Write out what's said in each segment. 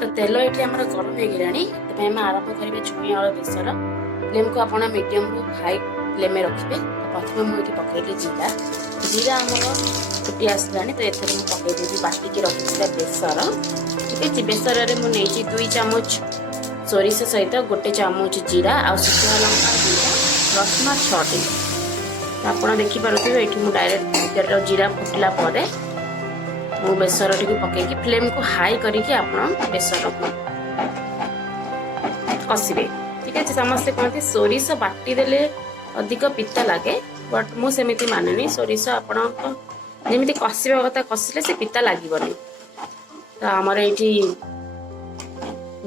तो तेल ये आम गरम हो गलानी आम आरंभ करेंगे छुई आलू बेसर फ्लेम को आप मीडियम रु हाई फ्लेम में रखिए। तो प्रथम मुझे पकईली जीरा जीरा आमर फुटी आसला तो ये पकईदेवी बाटिकी रखी बेसर। ठीक है बेसर में मुझे 2 चामच सोरिष सहित 1 चामच जीरा आ शुखा लंका जीरा रसुण 6टी। तो आप देखिपे ये डायरेक्ट जीरा फुटला मु बेसर टी पकईकी फ्लेम को हाई करके आप बेसर को कषिबे। ठीक है समस्ते कहते सोरिष बाटी देले अधिक पिता लगे बट मुझे मानेनी सोरिष आपमती कषा कथा कषिले से पिता लगभग। तो आमर ये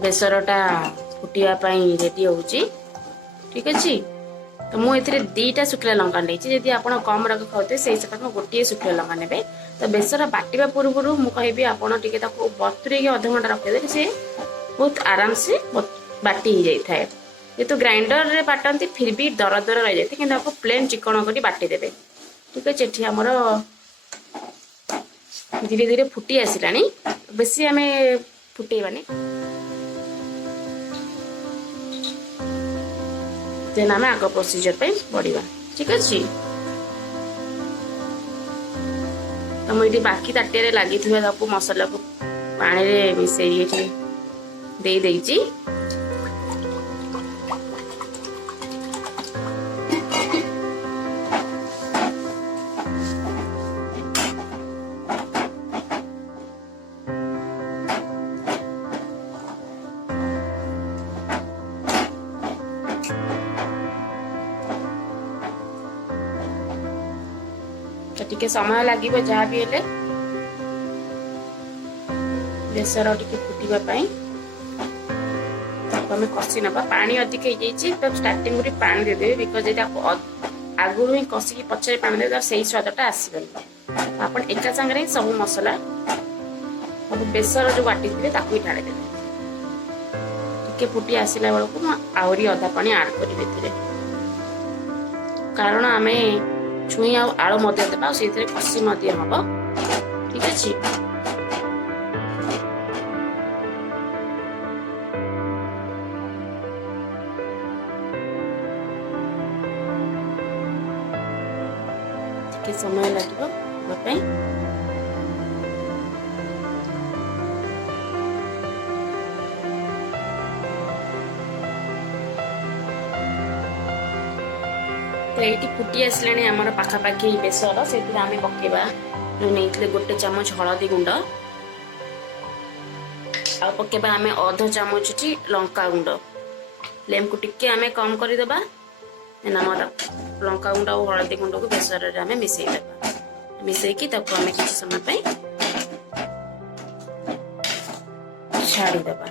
बेसरटा फुटापी रेडी हो। ठीक अच्छे तो मुझे 2टा शुखला लंका नहीं जदि आप कम राग खाते से हिसाब से गोटे शुखला लंका ने। तो बेसर बाटा पूर्व मुझे आपड़ टे बतुरे अध घंटा रखिदे सी बहुत आराम से बाटी हो जाए है। ये तो ग्राइंडर रे बाटती फिर भी दर दर रही जाती कि आपको प्लेन चिकन कर बाटी देवे। ठीक अच्छे ये आमर धीरे धीरे फुटी आसला बेसी आम फुटेबानी देन आम आग प्रोसीजर पे बढ़िया। ठीक अच्छे तो मुझे बाकी ताटिया लगी मसला को पानी रे मिसई दे देइची। टिके समय लगे जहाँ भी हेले बेसर टिके फुटापी आम कषि ना पानी अधिक हो स्टार्टिंग पानी देदेवे बिकज ये आगुरी ही कषिकी पचर पानी दे से स्वादटा आसबनी। आप एका सांगे सब मसला सब बेसर जो बाटी थे ताकू ढाड़ी देवे। टिके फुटी आसला बेलू आहरी अधा पानी आड करेंगे कारण आम छुई आलू देवा से कषि हम। ठीक अच्छे समय लगे तो ये फुटी आसला आमर पाखापाखि बेसर से आम पकेबा नहीं 1 चामच हलदी गुंड आ पकेबा आम अध चामच लंका गुंड। फ्लेम को टिके आम कम करदेबा आमर लंका गुंड और हलदी गुंड को बेसर आम मिसईदेबा मिसईकी आम किसी समय छाड़ीदेबा।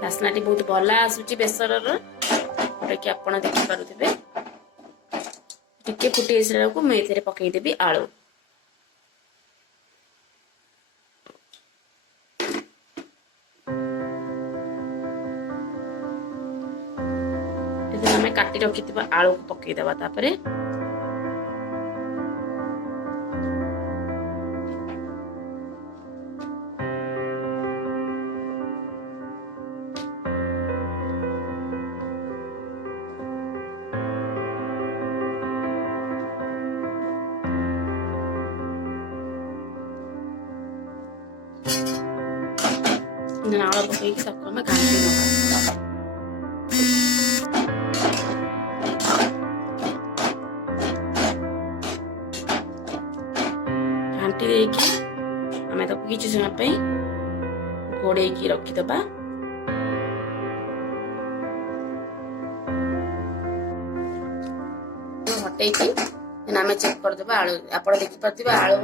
बासनाटी बहुत भल आसूची बेसर कि आप देखिपे टिके फुटी आसला बेलू मुझे पकईदेवी आलू। आम काटी रखि आलू को पकईदेवा तापरे आलू पकईकी सबको आम घाटी नवा। घाटी देकी आम किसी समय घोड़े रखीदबा। हटेकी आम चेक करदे आलू आप देखिपे आलू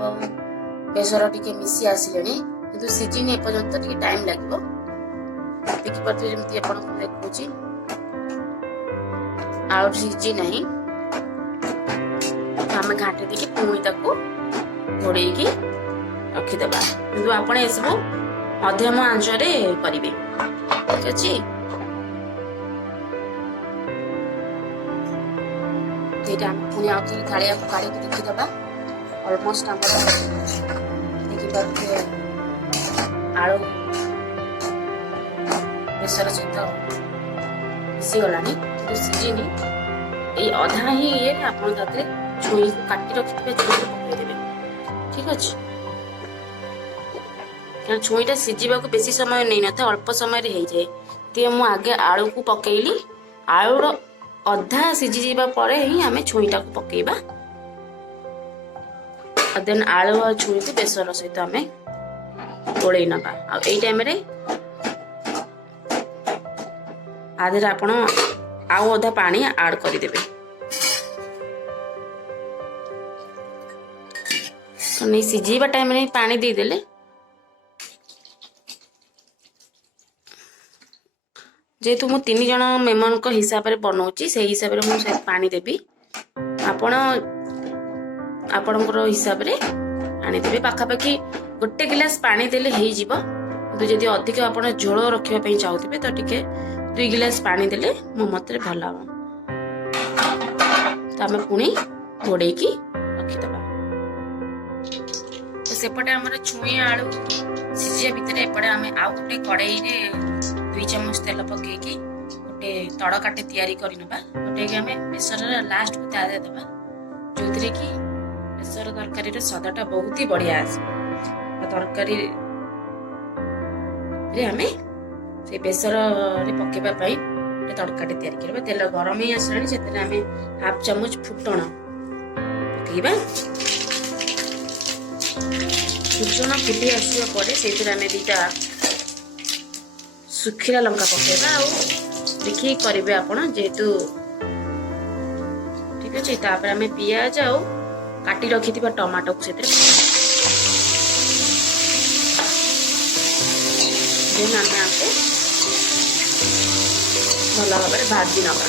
बेसर टी मिसी आसिले किंतु सीजन एपर्यंत टी टाइम लगे देखिपे जमी आप देखुची आलू सीझी ना आम घाटी देकी पुणी घोड़े रखीदबा किंतु आप सब मध्यम आंचरे करेंगे। ठीक अच्छे ସେଇଟା ଆମେ ପୁଣି ଆଉ ଥରେ ଥାଳିଆକୁ କାଢ଼ିକି ଦେଖିଦେବା। ଅଲମୋଷ୍ଟ ଆମର ଦେଖିପାରୁଥିବେ ଆଳୁ ବେସର ସହିତ ମିଶିଗଲାଣି, କିନ୍ତୁ ସିଝିନି। ଏଇ ଅଧା ହିଁ ଇଏରେ ଆପଣ ତା ଦେହରେ ଛୁଇଁକୁ କାଟି ରଖିଥିବେ, ଛୁଇଁକୁ ପକେଇଦେବେ। ଠିକ ଅଛି, କାରଣ ଛୁଇଁଟା ସିଝିବାକୁ ବେଶୀ ସମୟ ନେଇନଥାଏ, ଅଳ୍ପ ସମୟରେ ହେଇଯାଏ। ଟିକେ ମୁଁ ଆଗେ ଆଳୁକୁ ପକେଇଲି, ଆଳୁର ଅଧା ସିଝିଯିବା ପରେ ହିଁ ଆମେ ଛୁଇଁଟାକୁ ପକେଇବା। ଦେନ୍ ଆଳୁ ଆଉ ଛୁଇଁକୁ ବେସର ସହିତ ଆମେ ଗୋଳେଇ ନେବା। ଆଉ ଏଇ ଟାଇମରେ ଆ ଦେହରେ ଆପଣ ଆଉ ଅଧା ପାଣି ଆଡ୍ କରିଦେବେ। ନେଇ ସିଝେଇବା ଟାଇମରେ ପାଣି ଦେଇଦେଲେ ଯେହେତୁ ମୁଁ 3 ଜଣ ମେମ୍ବରଙ୍କ ହିସାବରେ ବନଉଛି, ସେଇ ହିସାବରେ ମୁଁ ସେ ପାଣି ଦେବି। ଆପଣ ଆପଣଙ୍କର ହିସାବରେ ପାଣି ଦେବେ। ପାଖାପାଖି 1 ଗିଲାସ ପାଣି ଦେଲେ ହେଇଯିବ, କିନ୍ତୁ ଯଦି ଅଧିକ ଆପଣ ଝୋଳ ରଖିବା ପାଇଁ ଚାହୁଁଥିବେ ତ ଟିକେ 2 ଗିଲାସ ପାଣି ଦେଲେ ମୋ ମତରେ ଭଲ ହବ। ତ ଆମେ ପୁଣି ଘୋଡେଇକି ରଖିଦବା। ସେପଟେ ଆମର ଛୁଇଁ ଆଳୁ ସିଝିବା ଭିତରେ ଏପଟେ ଆମେ ଆଉ ଗୋଟେ କଡେଇରେ 2 ଚାମଚ ତେଲ ପକେଇକି ଗୋଟେ ତଡକାଟେ ତିଆରି କରିନେବା, ଯୋଉଟାକି ଆମେ ବେସରର ଲାଷ୍ଟକୁ ତା ଦେହରେ ଦେବା, ଯୋଉଥିରେ କି ବେସର ତରକାରୀର ସ୍ୱାଦଟା ବହୁତ ହି ବଢିଆ ଆସିବ। ତରକାରୀରେ ଆମେ ସେଇ ବେସରରେ ପକେଇବା ପାଇଁ ଗୋଟେ ତଡକାଟେ ତିଆରି କରିବା। ତେଲ ଗରମ ହେଇ ଆସିଲାଣି, ସେଥିରେ ଆମେ 1/2 ଚାମଚ ଫୁଟଣ ପକେଇବା। ଫୁଟଣ ଫୁଟି ଆସିବା ପରେ ସେଇଥିରେ ଆମେ 2ଟା ଶୁଖିଲା ଲଙ୍କା ପକେଇବା। ଆଉ ଦେଖିକି କରିବେ ଆପଣ, ଯେହେତୁ ଠିକ ଅଛି। ତାପରେ ଆମେ ପିଆଜ ଆଉ କାଟି ରଖିଥିବା ଟମାଟୋକୁ ସେଥିରେ ଆମେ ଆକୁ ଭଲ ଭାବରେ ଭାଜି ନେବା।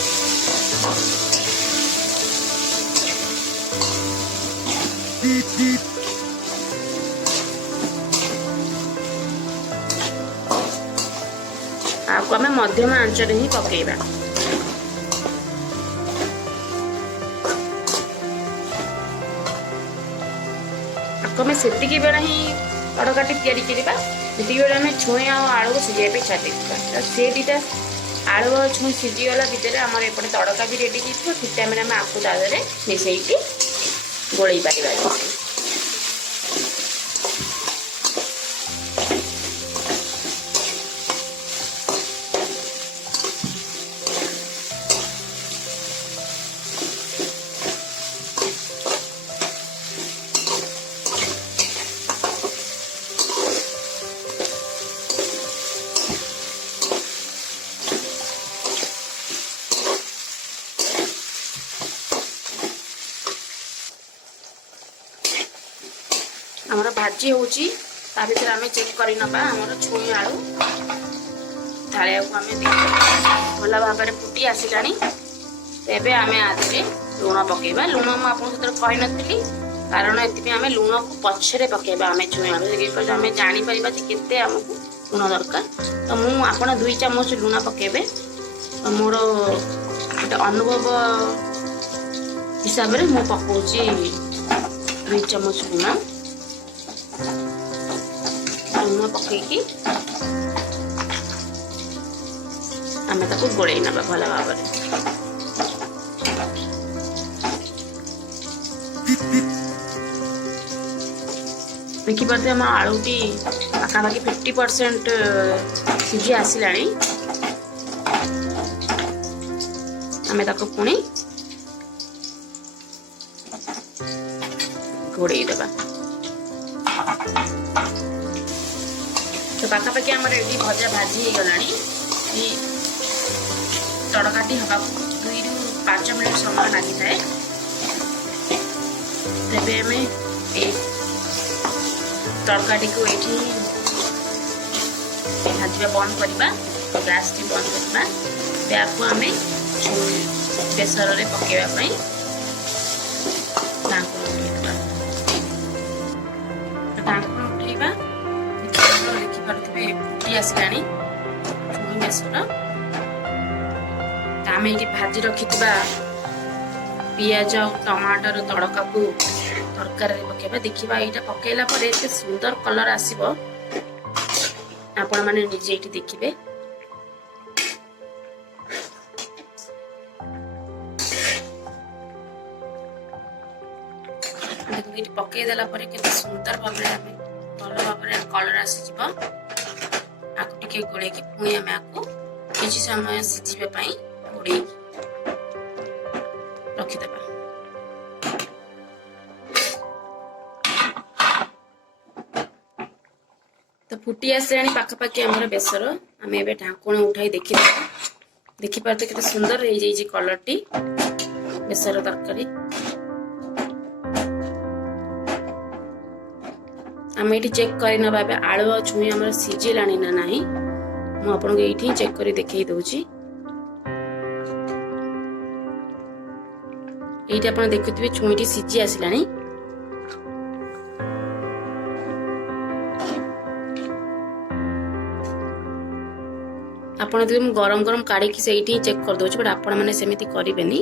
ଆକୁ ଆମେ ମଧ୍ୟମ ଆଞ୍ଚରେ ହିଁ ପକେଇବା। ଆକୁ ଆମେ ସେତିକି ବେଳେ ହିଁ ତଡକାଟି ତିଆରି କରିବା, ସେତିକି ବେଳେ ଆମେ ଛୁଇଁ ଆଉ ଆଳୁକୁ ସିଝେଇବା ପାଇଁ ଛାଡ଼ି ଦେଇଥିବା। ସେ 2ଟା ଆଳୁ ଆଉ ଛୁଇଁ ସିଝିଗଲା ଭିତରେ ଆମର ଏପଟେ ତଡକା ବି ରେଡି ହେଇଯିବ। ଠିକ ଟାଇମରେ ଆମେ ଆକୁ ତା ଦେହରେ ମିଶେଇକି ଗୋଳେଇ ପାରିବା। ଆମର ଭାଜି ହଉଛି, ତା ଭିତରେ ଆମେ ଚେକ୍ କରି ନେବା ଆମର ଛୁଇଁ ଆଳୁ। ଥାଳିଆକୁ ଆମେ ଭଲ ଭାବରେ ଫୁଟି ଆସିଲାଣି। ଏବେ ଆମେ ଆ ଦେହରେ ଲୁଣ ପକେଇବା। ଲୁଣ ମୁଁ ଆପଣଙ୍କ ସେଥିରେ କହିନଥିଲି, କାରଣ ଏଥିପାଇଁ ଆମେ ଲୁଣକୁ ପଛରେ ପକେଇବା। ଆମେ ଛୁଇଁ ଆଳୁ ଆମେ ଜାଣିପାରିବା ଯେ କେତେ ଆମକୁ ଲୁଣ ଦରକାର। ତ ଆପଣ 2 ଚାମଚ ଲୁଣ ପକେଇବେ। ମୋର ଗୋଟେ ଅନୁଭବ ହିସାବରେ ମୁଁ ପକଉଛି 2 ଚାମଚ ଲୁଣ ପକେଇକି ଆମେ ତାକୁ ଗୋଳେଇ ନେବା ଭଲ ଭାବରେ। ଦେଖିପାରୁଥିବେ ଆମ ଆଳୁଟି ପାଖାପାଖି 50% ସିଝି ଆସିଲାଣି। ଆମେ ତାକୁ ପୁଣି ଘୋଡେଇ ଦେବା। ତ ପାଖାପାଖି ଆମର ଏଠି ଭଜା ଭାଜି ହେଇଗଲାଣି। ତଡକାଟି ହବାକୁ 2 ରୁ 5 ମିନିଟ ସମୟ ଲାଗିଥାଏ। ତେବେ ଆମେ এই ତରକାରୀକୁ ଏଇଠି ଭାଜିବା ବନ୍ଦ କରିବା, ଗ୍ୟାସଟି ବନ୍ଦ କରିବା। ଏହାକୁ ଆମେ ବେସରରେ ପକେଇବା ପାଇଁ ଢାଙ୍କୁଣ ଉଠେଇଦେବା। ଢାଙ୍କୁଣ ଉଠେଇବା, ଦେଖିପାରୁଥିବେ ଫୁଟି ଆସିଲାଣି ଛୁଇଁ ବେସର। ଆମେ ଏଇଠି ଭାଜି ରଖିଥିବା पियाज और टमाटर तड़का को तरकारी पकेबा देखिबा एटा पकेला परे एते सुंदर कलर आसीबो आपण माने निजे एठी देखिबे देखि पके देला परे केते सुंदर भाबरे हमें भलो भाबरे कलर आसी जिवो आकु टिके गोळे कि पुणी हमें आकु किछि समय सिझिबे पई गोळे रखि देबा तो फुटी आसलानी पाखापाखि आमर बेसर आम ए ढाकुण उठाई देखिपारे केते सुंदर हो जाइए कलर टी बेसर तरकारी आम ये चेक कर ना आलू आ छुई आम सीझेलानी ना नहीं मुझे ये चेक कर देखई दूची ये आप देखुवे छुईटी सीझी आसलानी आपण गरम गरम काढ़ी से चेक कर दो बट आपण मैंने सेमती करेनि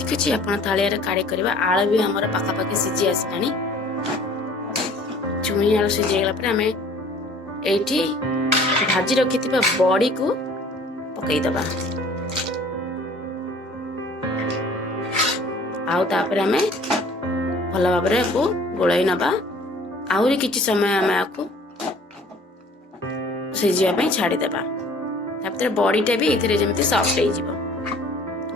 ठीक अच्छे आप थालिया काढ़ी करवा आलू भी आम पाखापाखि सीझी आसलानी छुई आलू सीझीगला आम ये भाजी रखि बड़ी को पकईदबा आउे आम भल भाव गोलाई नवा आहरी किसी समय आम आपको सीझापी छाड़देबा बड़ीटा भी ये जमी सफ्ट हो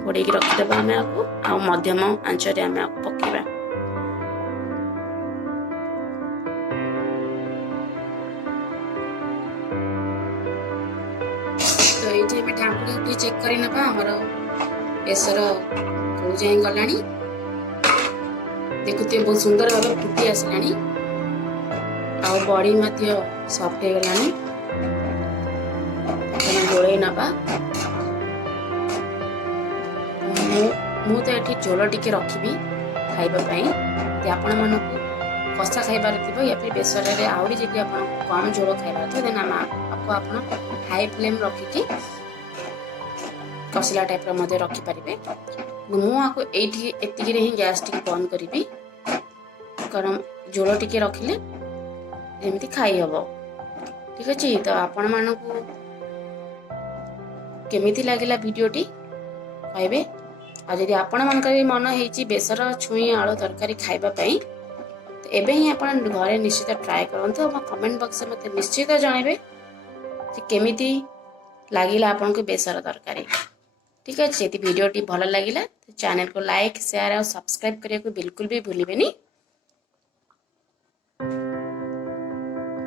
घोड़े रखिदेबा आम आपको आउ मध्यम आंचरे आम आपको पकेबा तो ये ढांकुड़ी चेक कर आमर बेसर को जाए गलानी देखुए बहुत सुंदर भाव फुटी आसलानी आ बड़ी सफ्ट हो गलानी गोले नवा तो ये झोल टिके रखी खाइबापी आपण मानक कषा खाइबार थी या फिर बेसर आहरी जी आप कम झोल खाइबार थे देन आपको आप हाई फ्लेम रखिकी कषिला टाइप रखिपारे मुझे ये ही गैस टी बंद करी कारण झोल टिके रखिले जमी खाई हम ठीक अच्छे तो आपण मानक केमिति लागिला वीडियोटी कहबे आ जदि आपण मानकर मन होई बेसर छुई आलू तरकारी खाइबा पई तो एबे ही आपण घरे निश्चित ट्राई करंतु हम कमेंट बॉक्स में मते निश्चित जणाइबे कि केमिति लागिला आपण को बेसर तरकारी ठीक है। यदि वीडियोटी भल लागिला तो चैनल को लाइक शेयर और सब्सक्राइब करिया को बिल्कुल भी भूलिबेनी।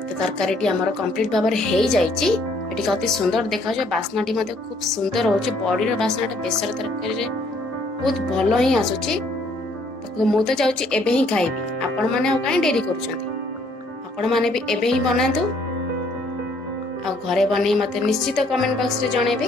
तो तरकारीटी हमर कंप्लीट भाबर हे जाईची एटी अति सुंदर देखा जाए बास्नाटी मते खूब सुंदर होची बॉडी बास्नाटा बेसर तरकारी रे बहुत भल ही आसुची मु तो जाउची एबे ही खाइबी आपण माने काई डेरी करूछंती आपण माने भी एबे ही बनातु आ घरे बनै मते निश्चित कमेंट बॉक्स रे जणेबे।